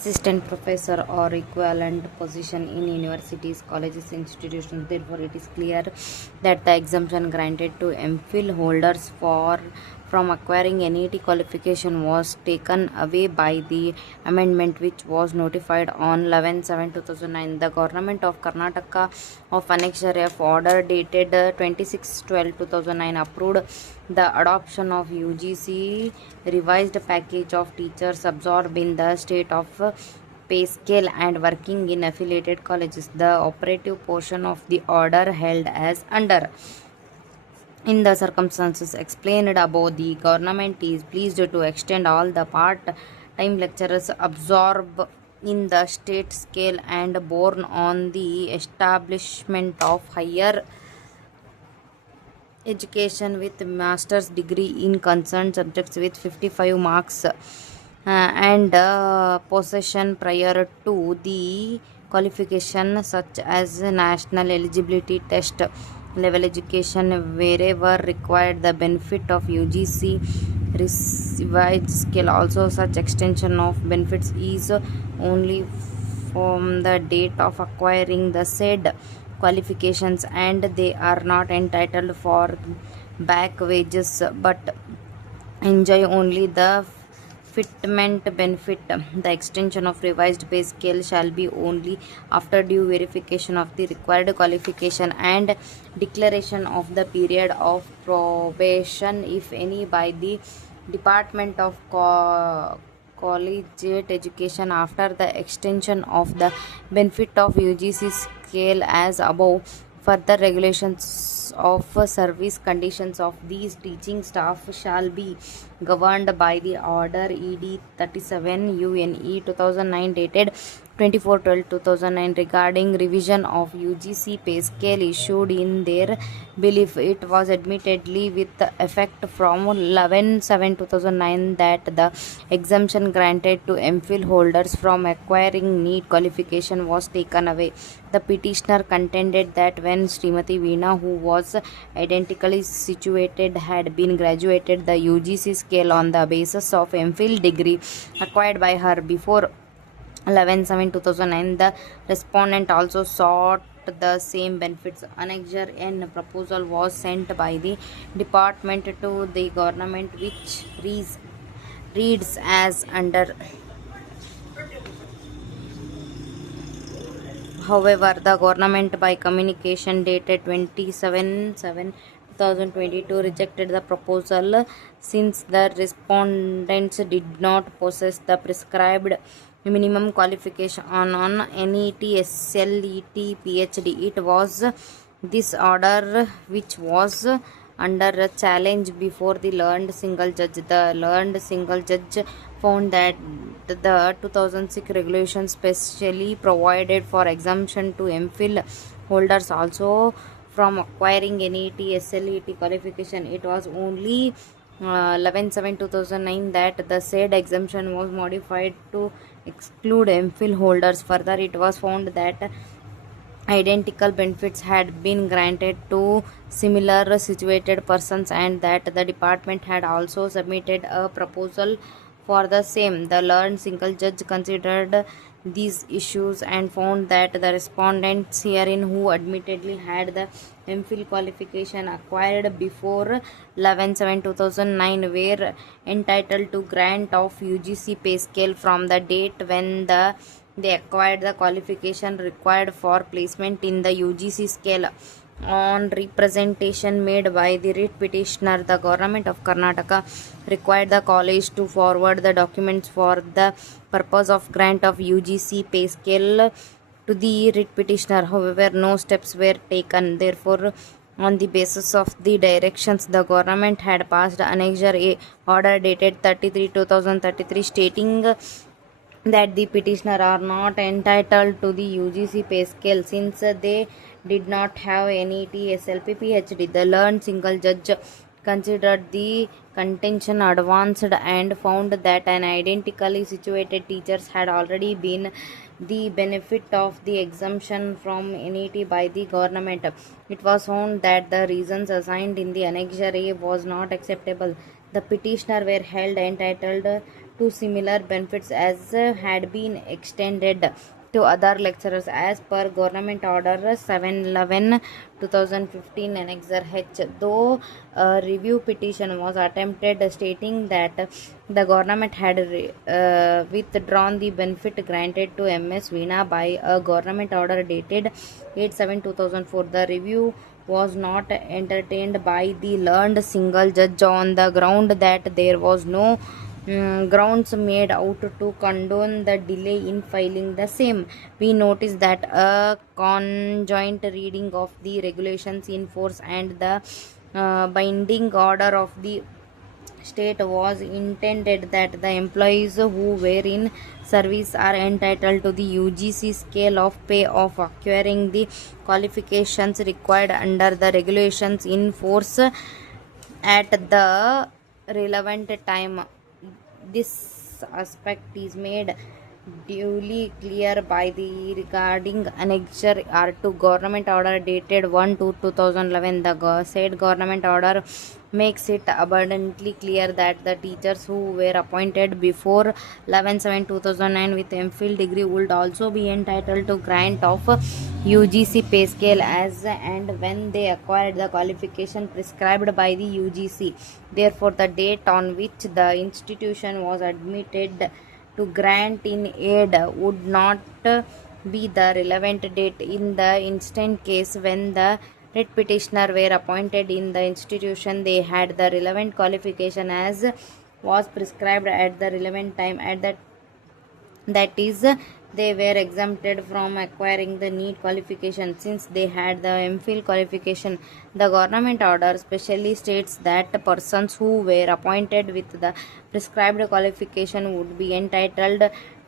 assistant professor or equivalent position in universities, colleges, institutions. Therefore, it is clear that the exemption granted to MPhil holders for from acquiring NET qualification was taken away by the amendment which was notified on 11/7/2009. The government of Karnataka of Annexure F order dated 26/12/2009 approved the adoption of UGC revised package of teachers absorbed in the state of pay scale and working in affiliated colleges. The operative portion of the order held as under. In the circumstances explained above, the government is pleased to extend all the part-time lecturers absorbed in the state scale and borne on the establishment of higher education with master's degree in concerned subjects with 55 marks and possession prior to the qualification such as national eligibility test level education wherever required the benefit of UGC revised scale. Also, such extension of benefits is only from the date of acquiring the said qualifications, and they are not entitled for back wages but enjoy only the fitment benefit. The extension of revised pay scale shall be only after due verification of the required qualification and declaration of the period of probation, if any, by the Department of Collegiate Education. After the extension of the benefit of UGC scale as above, further regulations of service conditions of these teaching staff shall be governed by the order ED 37 UNE 2009 dated 24/12/2009 regarding revision of UGC pay scale, issued in their belief. It was admittedly with effect from 11/7/2009 that the exemption granted to MPhil holders from acquiring NEET qualification was taken away. The petitioner contended that when Srimati Veena, who was identically situated, had been graduated the UGC scale on the basis of MPhil degree acquired by her before 11/7/2009, the respondent also sought the same benefits. Annexure N proposal was sent by the department to the government, which reads as under. However, the government by communication dated 27/7/2022 rejected the proposal since the respondents did not possess the prescribed minimum qualification on NET, SLET, PhD. It was this order which was under a challenge before the learned single judge. The learned single judge found that the 2006 regulation specially provided for exemption to MPhil holders also from acquiring NET, SLET qualification. It was only 11/7/2009 that the said exemption was modified to exclude MPhil holders. Further, it was found that identical benefits had been granted to similar situated persons and that the department had also submitted a proposal for the same. The learned single judge considered these issues and found that the respondents herein, who admittedly had the MPhil qualification acquired before 11/7/2009, were entitled to grant of UGC pay scale from the date when they acquired the qualification required for placement in the UGC scale. On representation made by the writ petitioner, the government of Karnataka required the college to forward the documents for the purpose of grant of UGC pay scale to the writ petitioner. However, no steps were taken. Therefore, on the basis of the directions, the government had passed Annexure A order dated 33/2033 stating that the petitioner are not entitled to the UGC pay scale since they did not have NET, SLP, PhD. The learned single judge considered the contention advanced and found that an identically situated teachers had already been the benefit of the exemption from NET by the government. It was found that the reasons assigned in the Annexure A was not acceptable. The petitioner were held entitled to similar benefits as had been extended to other lecturers as per Government Order 711 2015 Annexure H. Though a review petition was attempted stating that the government had withdrawn the benefit granted to MS Veena by a government order dated 8/7/2004, the review was not entertained by the learned single judge on the ground that there was no grounds made out to condone the delay in filing the same. We notice that a conjoint reading of the regulations in force and the binding order of the state was intended that the employees who were in service are entitled to the UGC scale of pay of acquiring the qualifications required under the regulations in force at the relevant time. This aspect is made duly clear by the regarding Annexure R2 Government Order dated 1/2/2011. The said Government Order makes it abundantly clear that the teachers who were appointed before 11/7/2009 with MPhil degree would also be entitled to grant of UGC pay scale as and when they acquired the qualification prescribed by the UGC. Therefore, the date on which the institution was admitted to grant in aid would not be the relevant date in the instant case when the writ petitioner were appointed in the institution. They had the relevant qualification as was prescribed at the relevant time. That is, they were exempted from acquiring the NEET qualification since they had the MPhil qualification. The government order specially states that persons who were appointed with the prescribed qualification would be entitled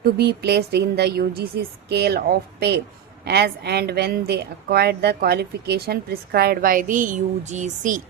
to be placed in the UGC scale of pay as and when they acquired the qualification prescribed by the UGC.